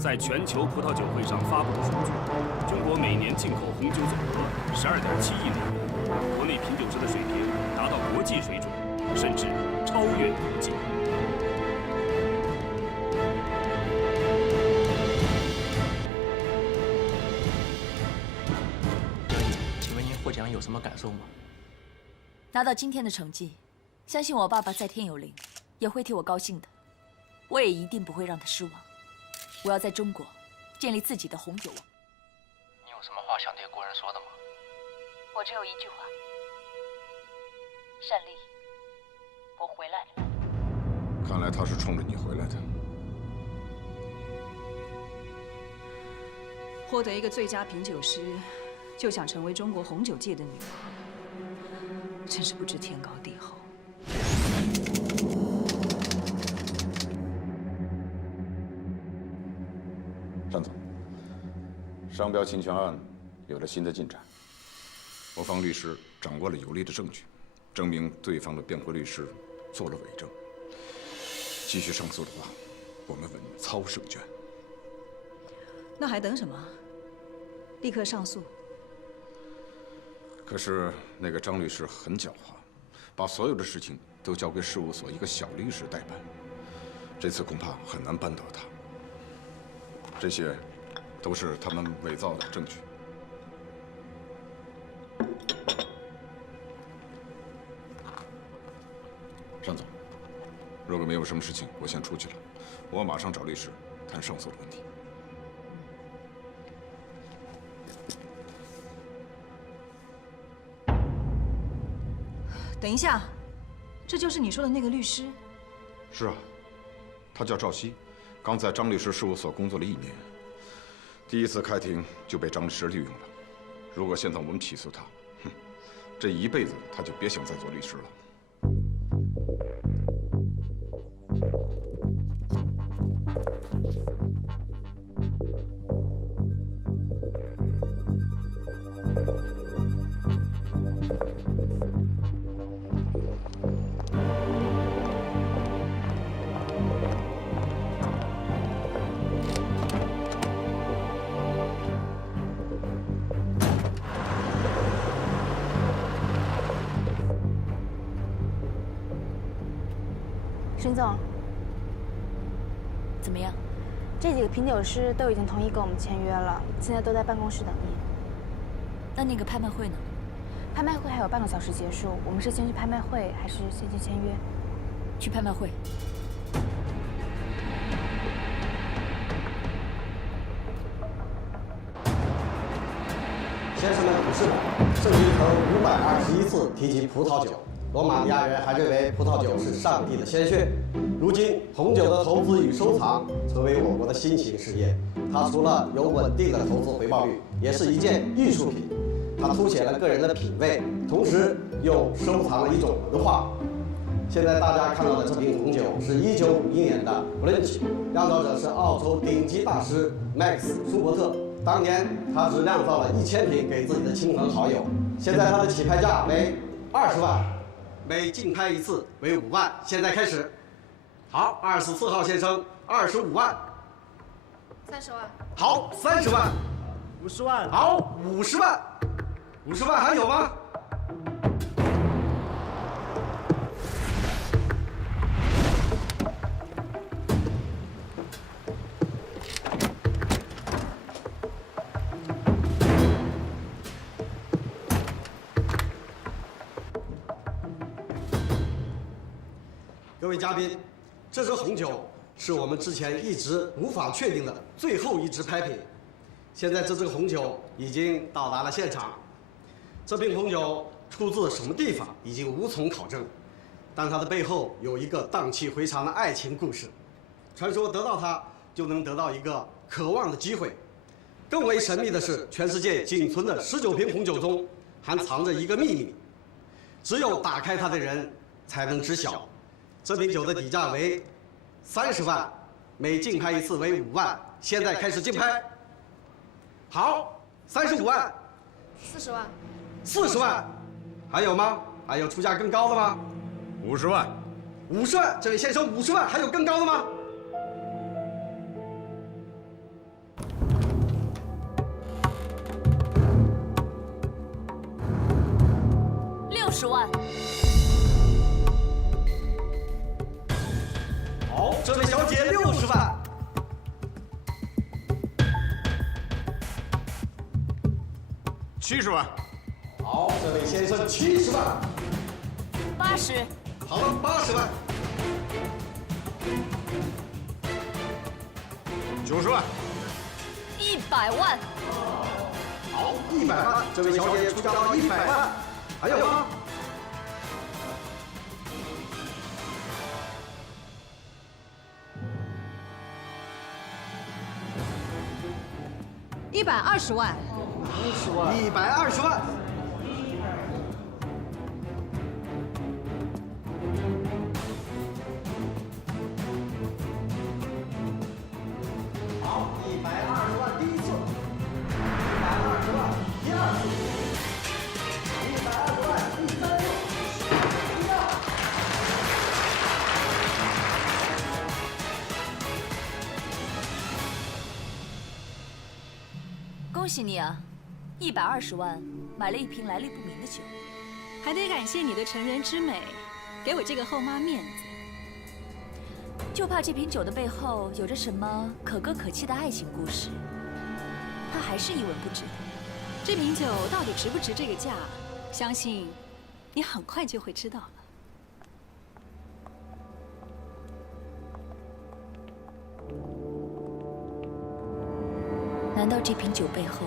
在全球葡萄酒会上发布的数据，中国每年进口红酒总额12.7亿美元，国内品酒师的水平达到国际水准，甚至超越国际。请问您获奖有什么感受吗？拿到今天的成绩，相信我爸爸在天有灵，也会替我高兴的。我也一定不会让他失望。我要在中国建立自己的红酒王。你有什么话想对国人说的吗？我只有一句话：单丽，我回来了。看来他是冲着你回来的。获得一个最佳品酒师，就想成为中国红酒界的女王，真是不知天高地厚。单总，商标侵权案有了新的进展。我方律师掌握了有力的证据，证明对方的辩护律师做了伪证。继续上诉的话，我们稳操胜券。那还等什么？立刻上诉！可是那个张律师很狡猾，把所有的事情都交给事务所一个小律师代办，这次恐怕很难扳倒他。这些都是他们伪造的证据。单总，如果没有什么事情，我先出去了。我马上找律师谈上诉的问题。等一下，这就是你说的那个律师？是啊，他叫赵熙，刚在张律师事务所工作了1年，第一次开庭就被张律师利用了。如果现在我们起诉他，这一辈子他就别想再做律师了。沈总，怎么样？这几个品酒师都已经同意跟我们签约了，现在都在办公室等你。那个拍卖会呢？拍卖会还有半个小时结束，我们是先去拍卖会，还是先去签约？去拍卖会。先生们、女士们，圣经头521次提及葡萄酒。罗马尼亚人还认为葡萄酒是上帝的鲜血。如今，红酒的投资与收藏成为我国的新型事业。它除了有稳定的投资回报率，也是一件艺术品。它凸显了个人的品味，同时又收藏了一种文化。现在大家看到的这瓶红酒是1951年的 Blanche， 酿造者是澳洲顶级大师 Max 舒伯特。当年他只酿造了1000瓶给自己的亲朋好友。现在它的起拍价为20万。每竞拍1次为5万，现在开始。好，24号先生25万30万。好，30万，50万。好，50万，50万还有吗？各位嘉宾，这支红酒是我们之前一直无法确定的最后一支拍品。现在这支红酒已经到达了现场。这瓶红酒出自什么地方已经无从考证，但它的背后有一个荡气回肠的爱情故事。传说得到它就能得到一个渴望的机会。更为神秘的是，全世界仅存的19瓶红酒中还藏着一个秘密，只有打开它的人才能知晓。这瓶酒的底价为30万，每竞拍1次为5万。现在开始竞拍。好，35万40万。40万，还有吗？还有出价更高的吗？50万。50万，这位先生50万，还有更高的吗小姐60万。70万。好，这位先生70万。80。好了，80万。90万。100万。好，100万，这位小姐出价到100万，还有吗？120万。120万。好，120万第一次，120万第二次，120万第三次，恭喜你啊，120万买了一瓶来历不明的酒。还得感谢你的成人之美，给我这个后妈面子。就怕这瓶酒的背后有着什么可歌可泣的爱情故事，他还是一文不值。这瓶酒到底值不值这个价？相信你很快就会知道了。难道这瓶酒背后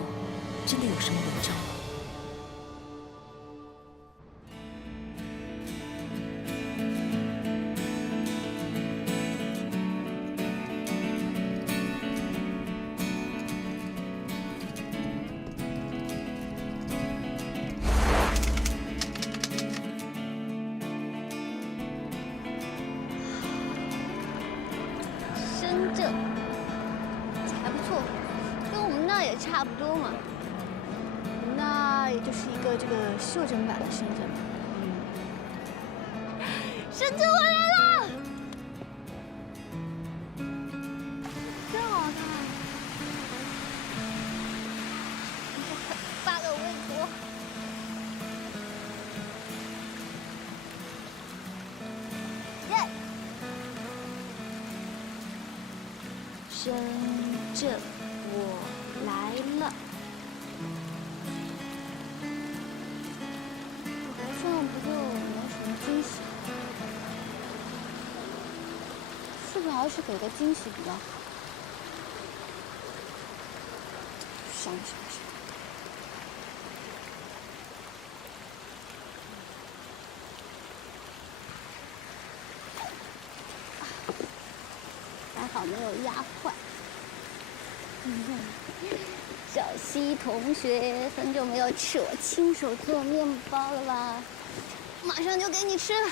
真的有什么文章吗？深圳还不错，跟我们那也差不多嘛。那也就是一个这个袖珍版的深圳吧。深圳回来了，真好看。发个微博。耶！深圳，我来了。这样不就没什么惊喜？是不是还是给个惊喜比较好？想想。还好没有压坏。小西同学，很久没有吃我亲手做的面包了吧？马上就给你吃了。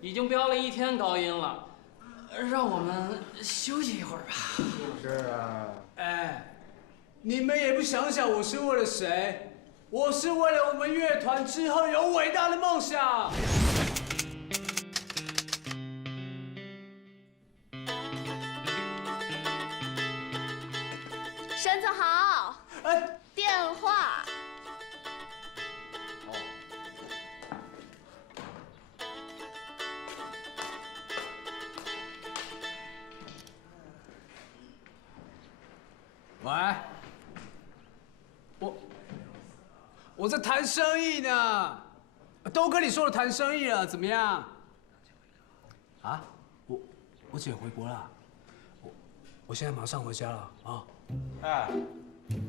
已经飙了1天高音了，让我们休息一会儿吧。是啊。哎，你们也不想想，我是为了谁？我是为了我们乐团之后有伟大的梦想。婶子好。电话。喂，我在谈生意呢，都跟你说了谈生意了，怎么样？啊，我姐回国了，我现在马上回家了啊。哎，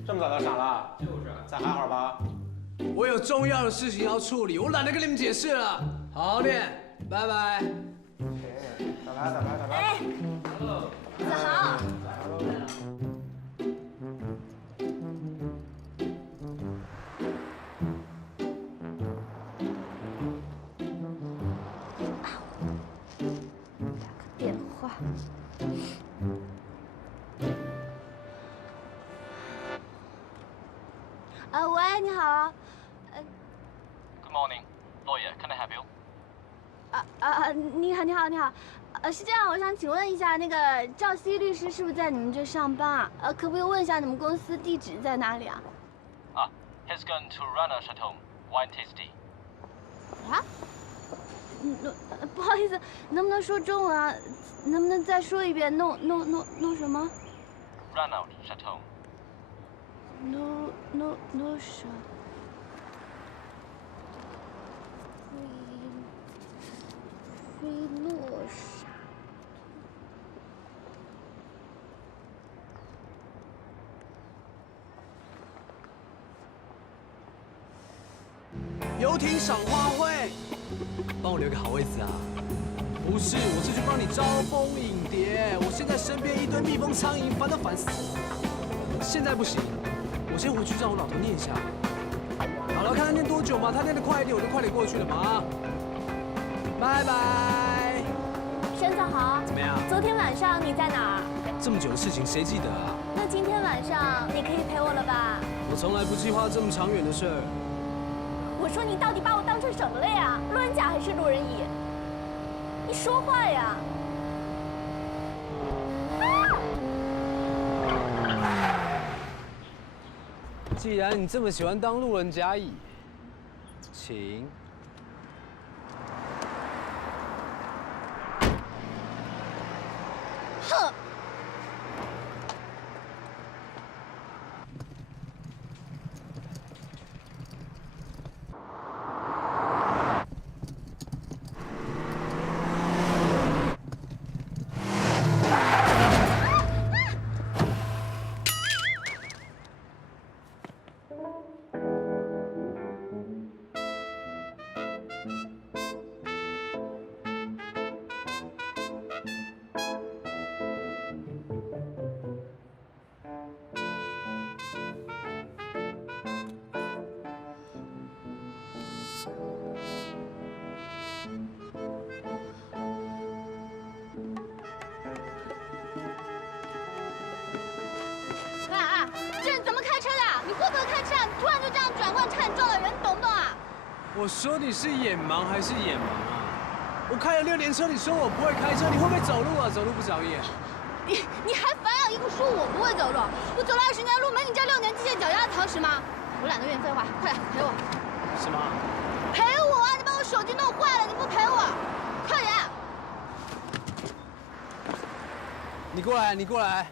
这么早就闪了？就是，再喊会儿吧。我有重要的事情要处理，我懒得跟你们解释了。好好练，拜拜。拜拜，拜拜，拜拜。哎，子豪。好。Good morning, lawyer. Can I help you? 你好。是这样，我想请问一下，那个赵熙律师是不是在你们这上班啊？可不可以问一下你们公司地址在哪里啊？He's going to Rana Chateau, Wine Tasty. 啊？不好意思，能不能说中文啊？能不能再说一遍？弄什么 Rana Chateau. No 啥？菲诺莎。游艇赏花会，帮我留个好位子啊！不是，我是去帮你招蜂引蝶。我现在身边一堆蜜蜂苍蝇，烦都烦死了。现在不行，我先回去让我老头念一下。好了，看他念多久嘛，他念得快一点，我就快点过去了嘛。拜拜。轩子好。怎么样？昨天晚上你在哪儿？这么久的事情谁记得啊？那今天晚上你可以陪我了吧？我从来不计划这么长远的事儿。我说你到底把我当成什么了呀？路人甲还是路人乙？你说话呀！既然你这么喜欢当路人甲乙，请。哼！我说你是眼盲还是眼盲啊？我开了6年车，你说我不会开车，你会不会走路啊？走路不长眼。你还反咬一口说我不会走路？我走了20年路，没你这6年机械脚丫子踏实吗？我懒得跟你废话，快点陪我。什么？陪我啊！你把我手机弄坏了，你不陪我，快点！你过来，你过来。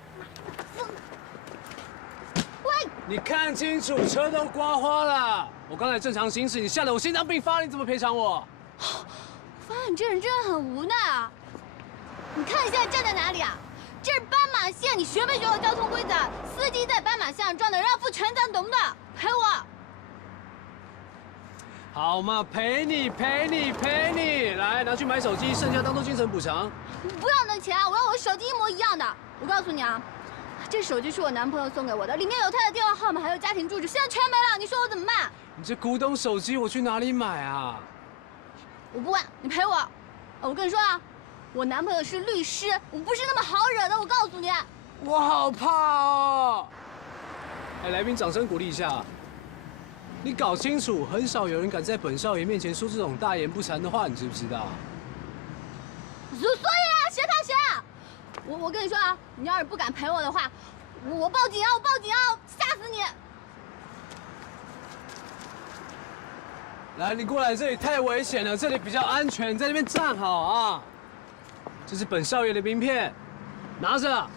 喂！你看清楚，车都刮花了。我刚才正常行驶，你吓得我心脏病发了，你怎么赔偿我？发现你这人真的很无奈啊！你看你现在站在哪里啊？这是斑马线，你学没学过交通规则？司机在斑马线上撞的人要负全责，懂不懂？陪我。好嘛，陪你，来拿去买手机，剩下当做精神补偿。不要那钱啊！我要我手机一模一样的。我告诉你啊，这手机是我男朋友送给我的，里面有他的电话号码，还有家庭住址，现在全没了，你说我怎么办？你这古董手机我去哪里买啊？我不问，你陪我。我跟你说啊，我男朋友是律师，我不是那么好惹的，我告诉你。我好怕哦！哎，来宾掌声鼓励一下。你搞清楚，很少有人敢在本少爷面前说这种大言不惭的话，你知不知道？所以啊，谁怕谁啊？我跟你说啊，你要是不敢陪我的话，我报警啊！我报警啊！吓死你！来，你过来，这里太危险了，这里比较安全，你在那边站好啊。这是本少爷的名片，拿着。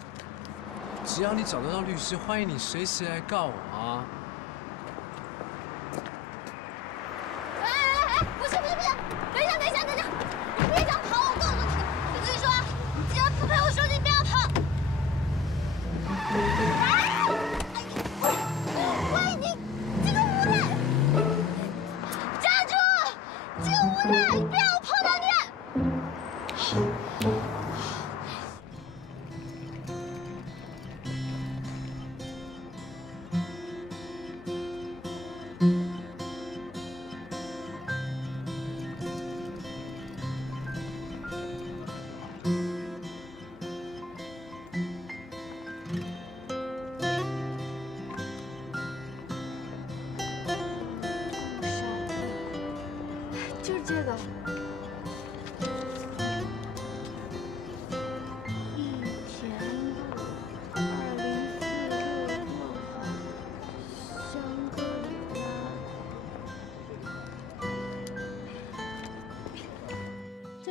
只要你找得到律师，欢迎你随时来告我啊。不是，等一下，你别想跑！我告诉你，我跟你说，你既然不陪我手机，你不要跑。喂，你这个无赖！站住！这个无赖，你不要我碰到你！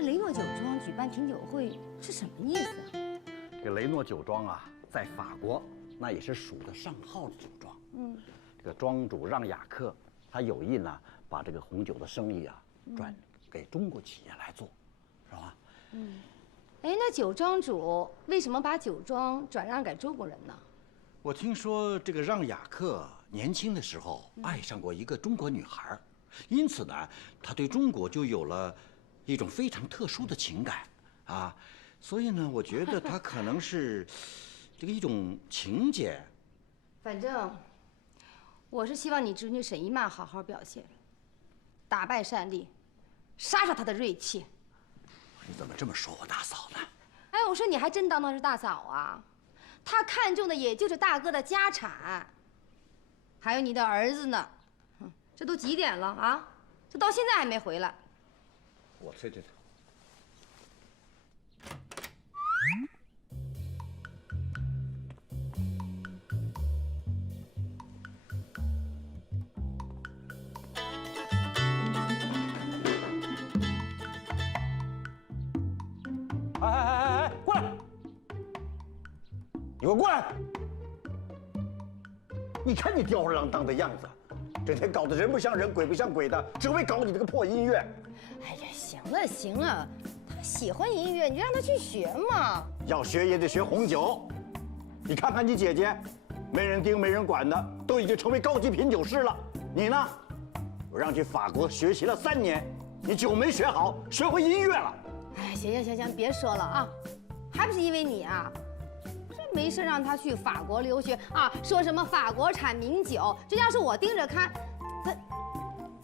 雷诺酒庄举办品酒会是什么意思啊？这雷诺酒庄啊，在法国那也是数得上号的酒庄。这个庄主让雅克，他有意呢把这个红酒的生意啊转给中国企业来做，是吧？哎，那酒庄主为什么把酒庄转让给中国人呢？我听说这个让雅克年轻的时候爱上过一个中国女孩，因此呢，他对中国就有了一种非常特殊的情感啊。所以呢，我觉得他可能是这个一种情结。反正我是希望你侄女沈一曼好好表现，打败单立，杀杀他的锐气。你怎么这么说我大嫂呢？哎，我说你还真当她是大嫂啊？她看中的也就是大哥的家产，还有你的儿子呢。这都几点了啊？这到现在还没回来。我催催他。哎，过来！你给我过来！你看你吊儿郎当的样子，整天搞得人不像人，鬼不像鬼的，只会搞你这个破音乐。哎呀，行了行了，他喜欢音乐，你就让他去学嘛。要学也得学红酒。你看看你姐姐，没人盯没人管的，都已经成为高级品酒师了。你呢？我让去法国学习了3年，你酒没学好，学会音乐了。哎，行，别说了啊，还不是因为你啊！这没事让他去法国留学啊，说什么法国产名酒，这要是我盯着看，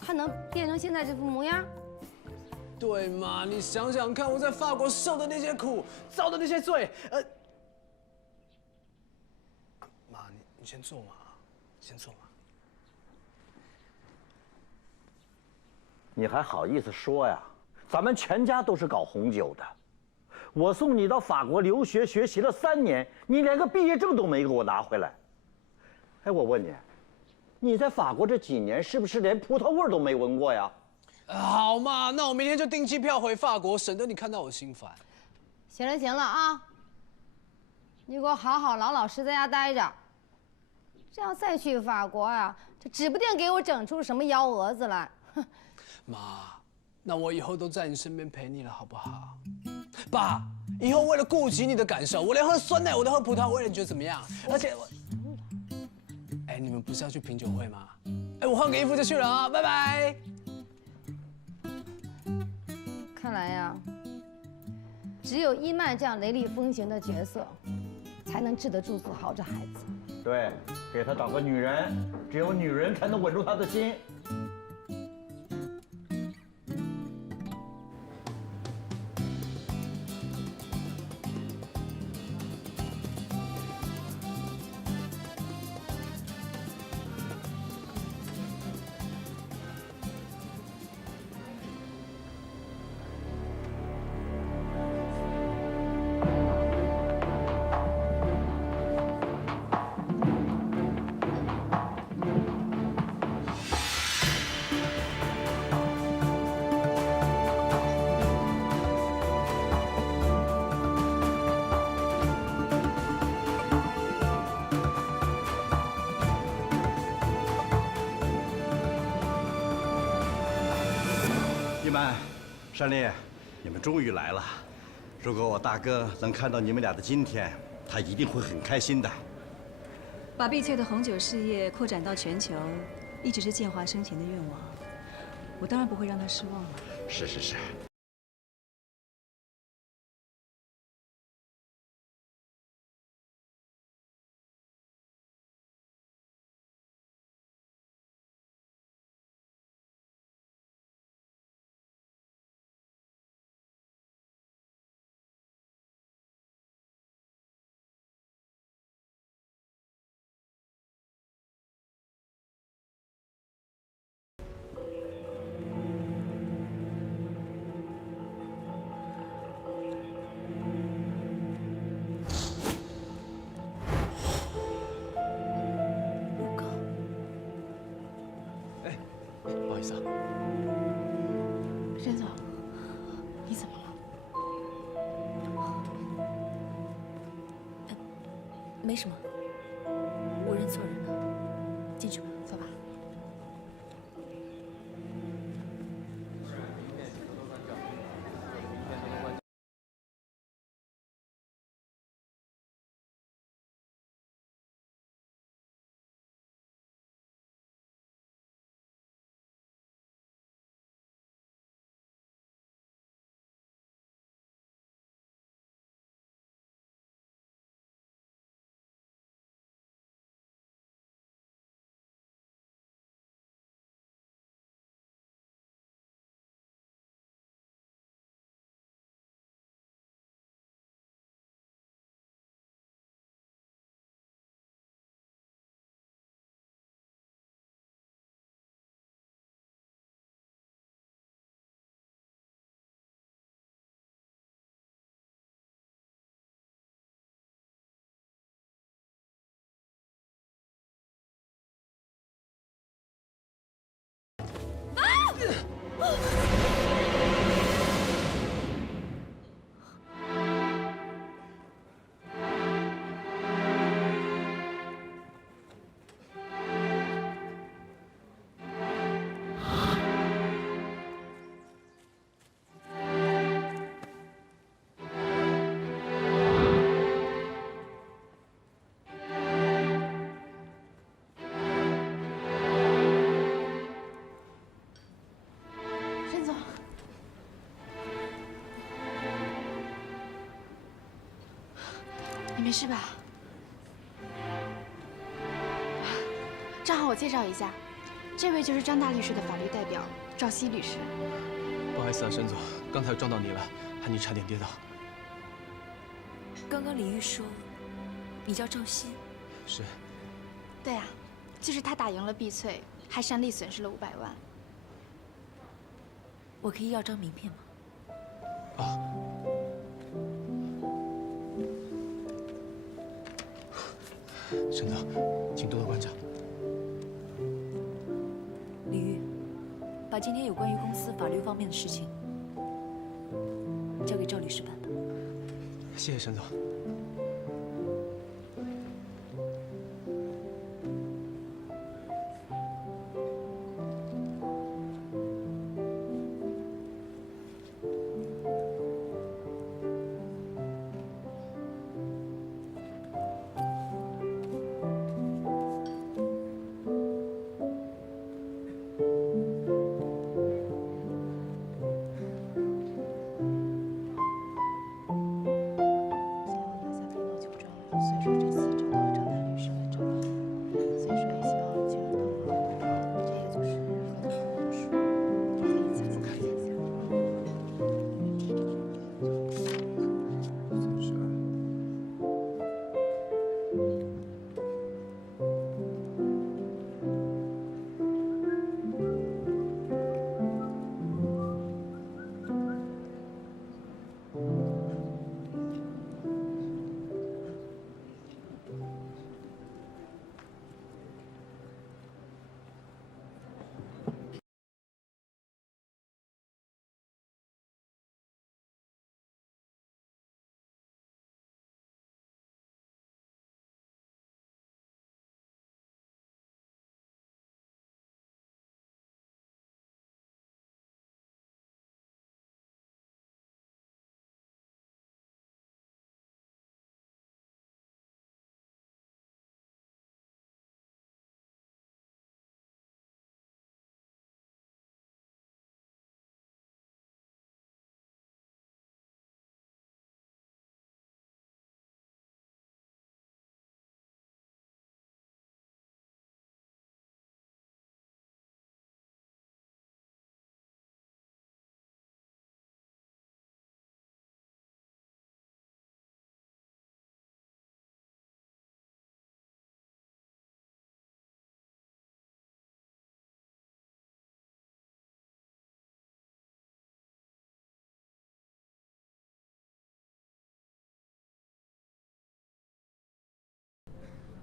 他能变成现在这副模样？对嘛？你想想看，我在法国受的那些苦，遭的那些罪，妈，你先坐嘛，先坐嘛。你还好意思说呀？咱们全家都是搞红酒的，我送你到法国留学学习了3年，你连个毕业证都没给我拿回来。哎，我问你，你在法国这几年是不是连葡萄味都没闻过呀？好嘛，那我明天就订机票回法国，省得你看到我心烦。行了啊，你给我好好老老实在家待着，这样再去法国啊，这指不定给我整出什么幺蛾子来。哼，妈。那我以后都在你身边陪你了，好不好？爸，以后为了顾及你的感受，我连喝酸奶我都喝葡萄味了，你觉得怎么样？而且我，哎，你们不是要去品酒会吗？哎，我换个衣服就去了啊，拜拜。看来呀，只有伊曼这样雷厉风行的角色，才能治得住子豪这孩子。对，给他找个女人，只有女人才能稳住他的心。山丽，你们终于来了。如果我大哥能看到你们俩的今天，他一定会很开心的。把碧翠的红酒事业扩展到全球，一直是建华生前的愿望。我当然不会让他失望了。是。没什么，我认错人了。进去吧，走吧。你没事吧？正好我介绍一下，这位就是张大律师的法律代表赵熙律师。不好意思啊，沈总，刚才撞到你了，害你差点跌倒。刚刚李玉说，你叫赵熙。是。对啊，就是他打赢了碧翠，害山丽损失了500万。我可以要张名片吗？啊。沈总，请多多关照。李玉，把今天有关于公司法律方面的事情交给赵律师办吧。谢谢沈总。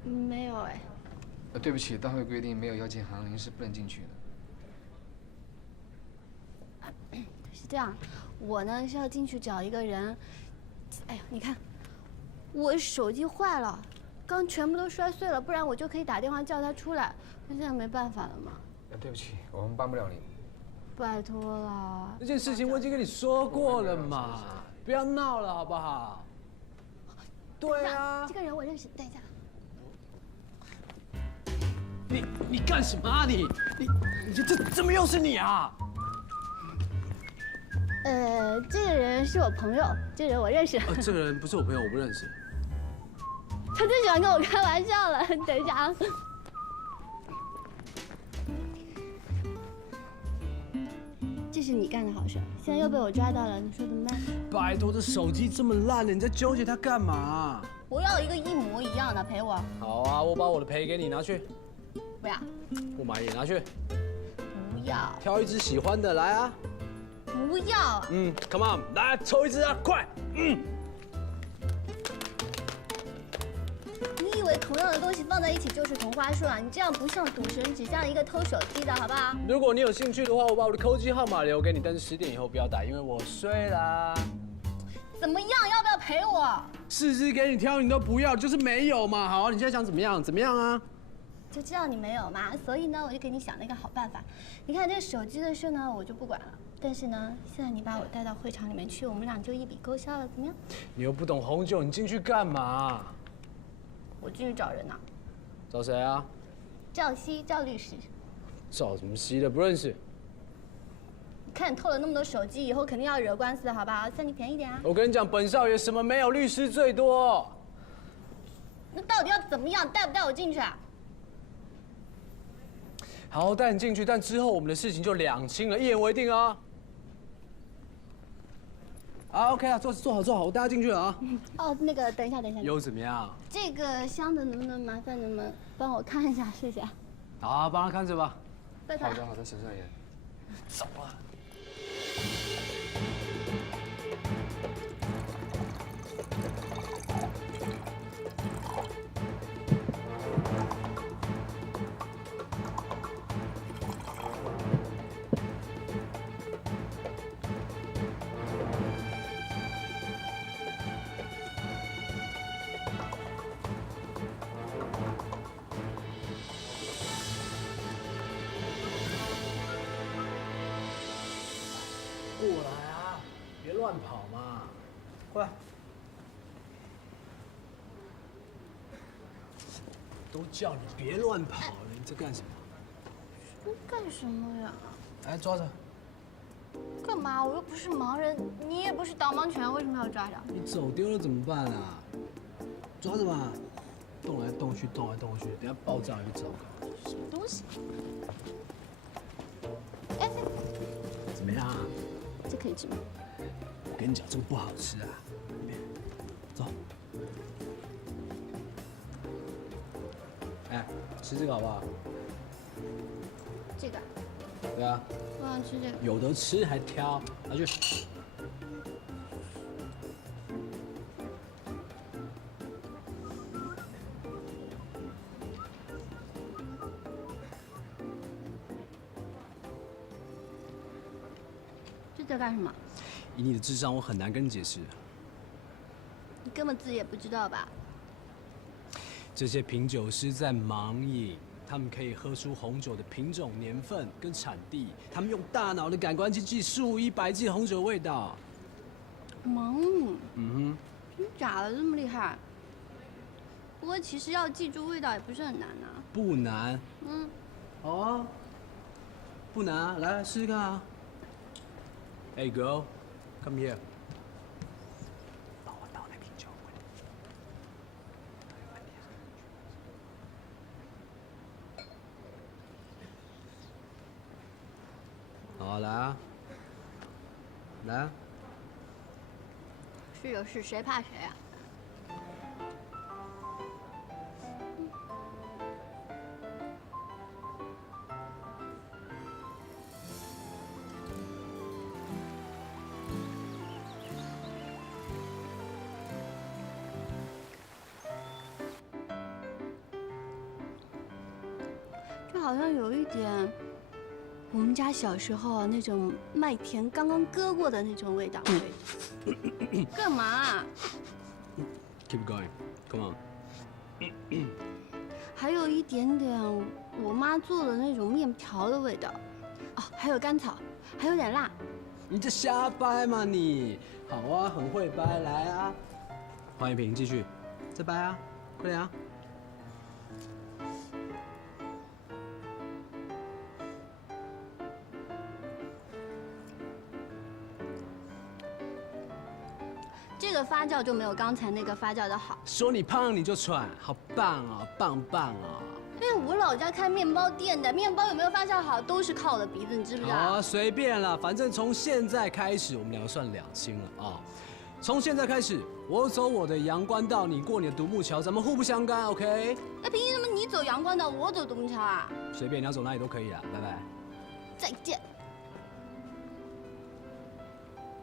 没有哎。对不起，大会规定没有邀请函，您是不能进去的。是这样，我呢是要进去找一个人。哎呀，你看，我手机坏了，刚全部都摔碎了，不然我就可以打电话叫他出来。那现在没办法了嘛。对不起，我们帮不了你。拜托啦。这件事情我已经跟你说过了嘛，不要闹了好不好？对啊。这个人我认识，等一下。你干什么啊你这怎么又是你啊？这个人是我朋友，这个人我认识。这个人不是我朋友，我不认识。他最喜欢跟我开玩笑了。等一下啊。这是你干的好事，现在又被我抓到了，你说怎么办？拜托，这手机这么烂了，你在纠结它干嘛？我要一个一模一样的，赔我。好啊，我把我的赔给你，拿去。不要。不满意拿去。不要。挑一只喜欢的来啊。不要。Come on， 来抽一只啊，快。你以为同样的东西放在一起就是同花顺啊？你这样不像赌神，只像一个偷手机的，好不好？如果你有兴趣的话，我把我的扣机号码留给你，但是10点以后不要打，因为我睡啦。怎么样？要不要陪我？4只给你挑，你都不要，就是没有嘛。好，你现在想怎么样？怎么样啊？就知道你没有嘛，所以呢，我就给你想了一个好办法。你看这手机的事呢，我就不管了。但是呢，现在你把我带到会场里面去，我们俩就一笔勾销了，怎么样？你又不懂红酒，你进去干嘛？我进去找人呢。找谁啊？赵熙，赵律师。赵什么熙的？不认识。看你偷了那么多手机，以后肯定要惹官司的，好不好？算你便宜点啊！我跟你讲，本少爷什么没有，律师最多。那到底要怎么样？带不带我进去啊？好，带你进去，但之后我们的事情就两清了，一言为定啊。啊 ，OK 啊，坐好，我带他进去了啊。哦，那个，等一下。又怎么样？这个箱子能不能麻烦你们帮我看一下，谢谢。好啊，帮他看着吧。拜拜。好的，沈少爷。走了。过来啊，别乱跑嘛，过来。都叫你别乱跑了，你在干什么？干什么呀？来抓着。干嘛？我又不是盲人，你也不是导盲犬，为什么要抓着？你走丢了怎么办啊？抓着吧，动来动去，等下爆炸就糟糕。什么东西？哎，怎么样啊？这可以吃吗？我跟你讲，这个不好吃啊。走。哎，吃这个好不好？这个。对啊。我想吃这个。有得吃还挑，拿去。这在干什么？以你的智商，我很难跟你解释。你根本自己也不知道吧？这些品酒师在盲饮，他们可以喝出红酒的品种、年份跟产地，他们用大脑的感官去记数以百计红酒味道。盲饮？真假的这么厉害？不过其实要记住味道也不是很难啊。不难。好啊，不难啊，来试试看啊。Hey girl, come here. 帮我倒那瓶酒。好，来啊，来啊。是有事，谁怕谁啊？这好像有一点我们家小时候那种麦田刚刚割过的那种味道。干嘛啊？ Keep going, come on. 还有一点点我妈做的那种面条的味道。哦，还有甘草，还有点辣。你这瞎掰嘛你？好啊，很会掰，来啊！黄一平继续，再掰啊，快点啊！这个发酵就没有刚才那个发酵的好。说你胖你就喘，好棒哦，棒棒哦！因为我老家开面包店的，面包有没有发酵好都是靠我的鼻子，你知不知道？好啊，随便了，反正从现在开始，我们两个算两清了啊！从现在开始，我走我的阳关道，你过你的独木桥，咱们互不相干 ，OK？ 哎，凭什么你走阳关道，我走独木桥啊？随便，你要走哪里都可以啦，拜拜。再见。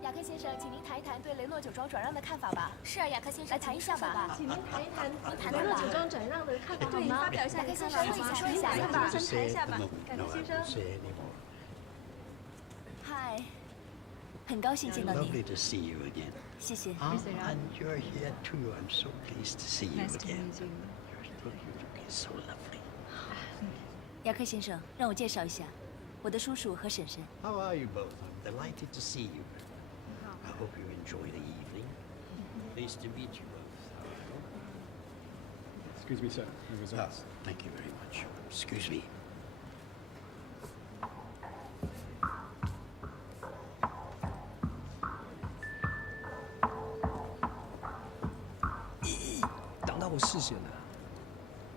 雅克先生，请您谈一谈对雷诺酒庄转让的看法吧。是啊，雅克先生，来谈一下吧。请您谈一谈您谈雷诺酒庄转让的看法好吗？发表一下雅克先生，请说一下，雅克先生谈一下吧。雅克先生。嗨，很高兴见到你。 Lovely to see you again. 谢谢。 And you're here too. I'm so pleased to see you again. You're looking so lovely. 雅克先生，让我介绍一下，我的叔叔和婶婶。 How are you both? I'm delighted to see you. I hope you enjoy the evening. Pleased to meet you both. Excuse me, sir. The results. Thank you very much. Excuse me. 挡到我视线了。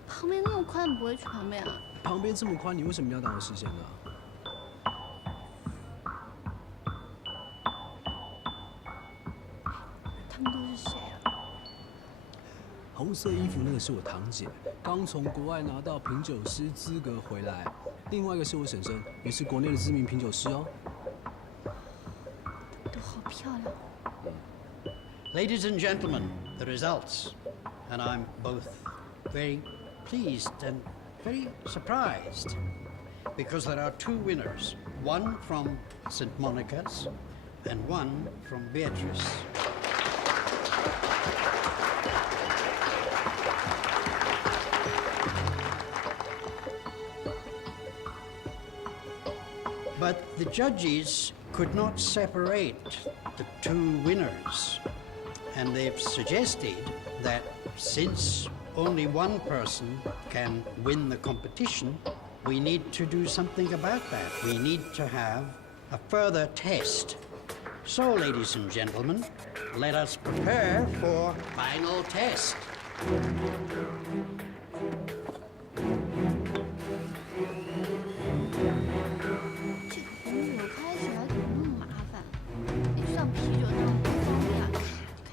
旁边那么宽，你不会去旁边啊？旁边这么宽，你为什么要挡我视线呢？ 他们都是谁啊？红色衣服那个是我堂姐，刚从国外拿到品酒师资格回来。另外一个是我婶婶，也是国内的知名品酒师哦。都好漂亮。 Ladies and gentlemen, the results. And I'm both very pleased and very surprised because there are two winners, one from St. Monica's and one from Beatrice. But the judges could not separate the two winners, and they've suggested that since only one person can win the competition, we need to do something about that. We need to have a further test. So, ladies and gentlemen, let us prepare for final test. 这个红酒开起来怎么那么麻烦？比上啤酒那样不方便啊！开。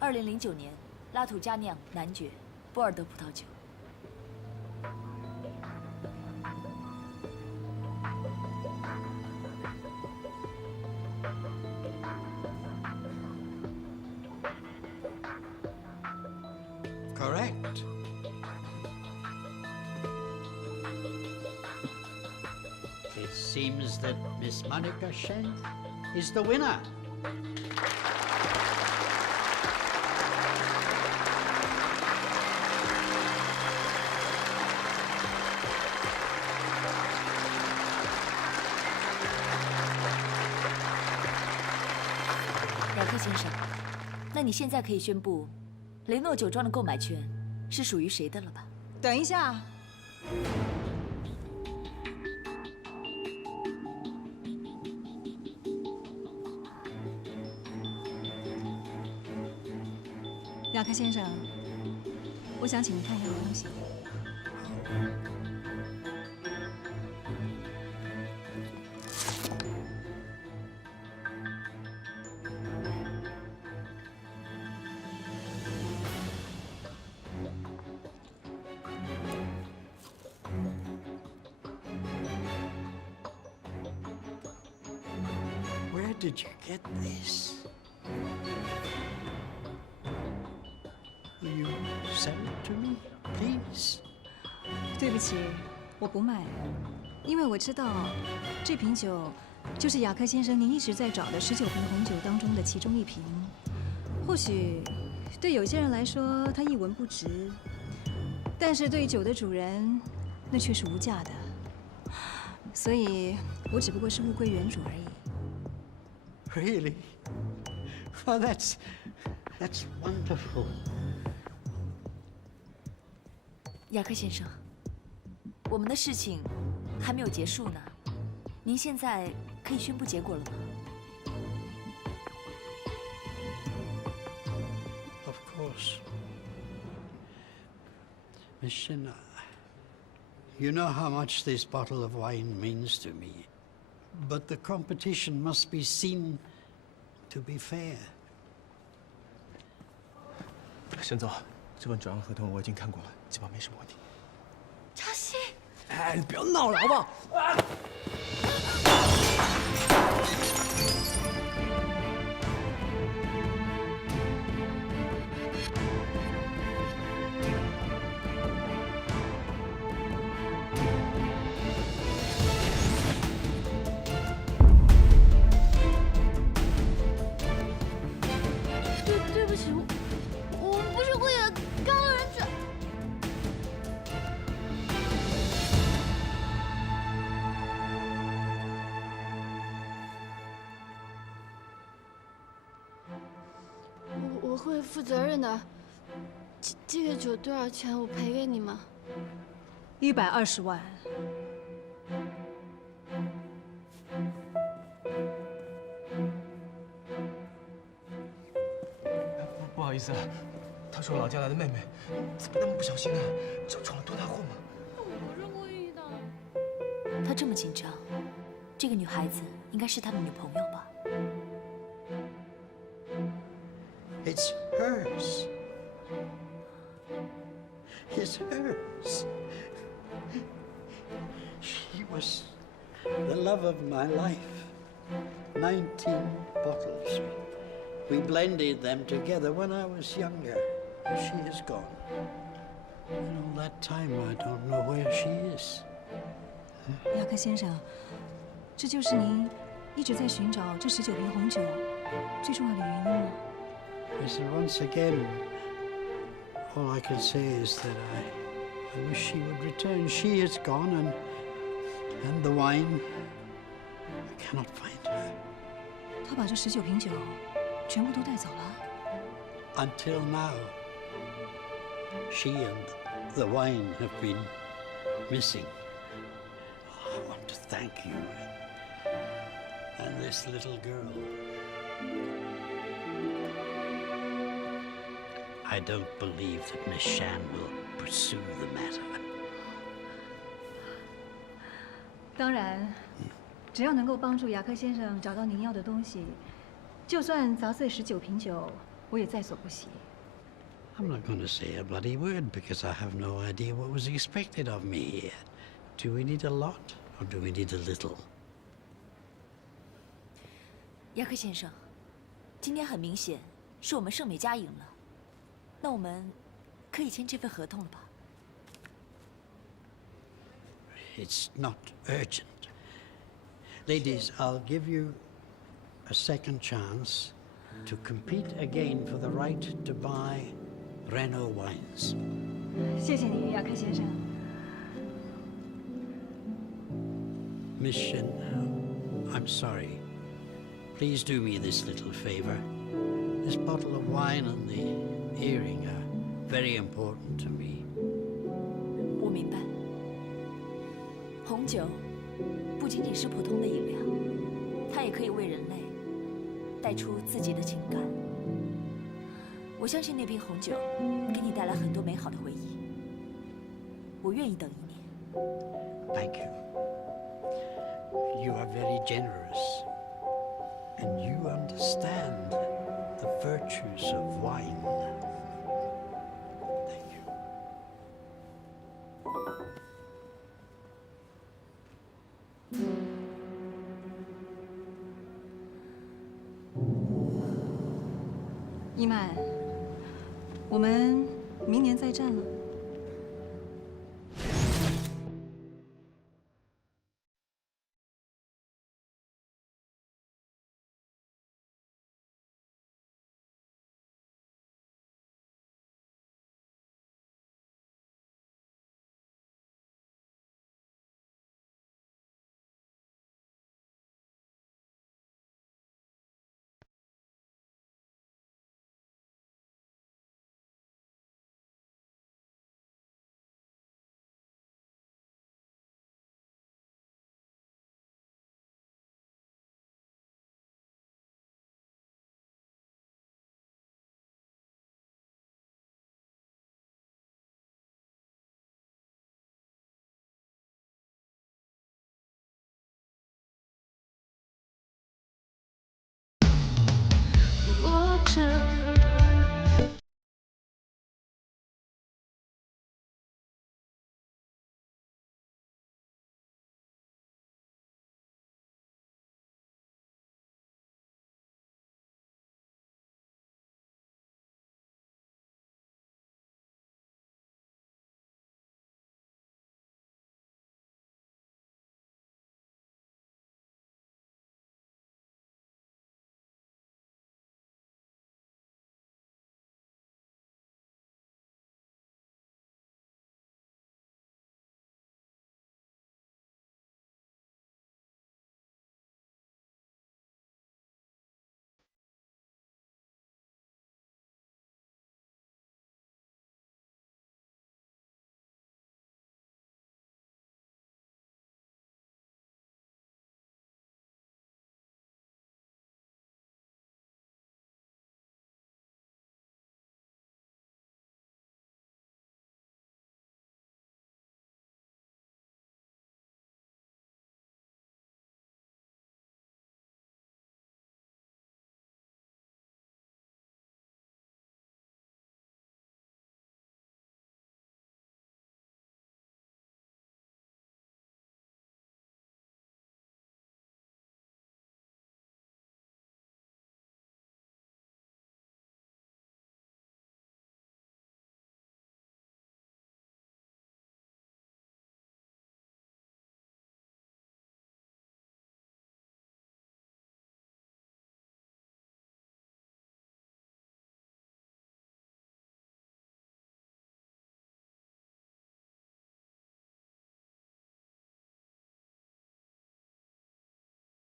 2009年，拉土加酿男爵波尔多葡萄酒。 Correct. It seems that Miss Monica Shen is the winner.雅克先生，那你现在可以宣布，雷诺酒庄的购买权是属于谁的了吧？等一下，雅克先生，我想请您看一样东西。Where did you get this? Will you sell it to me, please? 对不起，我不卖，因为我知道这瓶酒就是雅克先生您一直在找的19瓶红酒当中的其中一瓶。或许对有些人来说它一文不值，但是对酒的主人，那却是无价的。所以，我只不过是物归原主而已。 Really? Oh, that's wonderful. 雅克先生，我们的事情还没有结束呢，您现在可以宣布结果了吗？ Of course. Miss Shin, you know how much this bottle of wine means to me. But the competition must be seen to be fair. 沈总，这份转让合同我已经看过了，基本没什么问题。朝夕，哎，你不要闹了，好不好？对不起，我不是故意的，刚刚有人转。我会负责任的。这个酒多少钱？我赔给你吗120万。不好意思，她是我老家来的妹妹，怎么那么不小心呢？这闯了多大祸嘛！我不是故意的。他这么紧张，这个女孩子应该是他的女朋友吧？ It's hers. It's hers. She was the love of my life. 19 bottles. We blended them together when I was younger. She is gone. And all that time, I don't know where she is. 雅克先生，这就是您一直在寻找这19瓶红酒最重要的原因吗？ Listen, once again, all I can say is that I wish she would return. She is gone, and the wine, I cannot find her. 他把这19瓶酒全部都带走了。 Until now, she and the wine have been missing. I want to thank you and this little girl. I don't believe that Miss Shan will pursue the matter. 当然，只要能够帮助雅克先生找到您要的东西，就算砸碎19瓶酒，我也在所不惜。 I'm not going to say a bloody word because I have no idea what was expected of me here. Do we need a lot or do we need a little? 雅克先生，今天很明显是我们圣美家赢了，那我们可以签这份合同了吧？ It's not urgent. Ladies, I'll give you a second chance to compete again for the right to buy Renault wines. 谢谢你，雅克先生。 Miss Shin, I'm sorry. Please do me this little favor. This bottle of wine and the earring are very important to me. 我明白，红酒不仅仅是普通的饮料，它也可以为人类带出自己的情感。我相信那瓶红酒给你带来很多美好的回忆。我愿意等1年。Thank you. You are very generous, and you understand the virtues of wine. Thank you. 伊曼，我们明年再战了。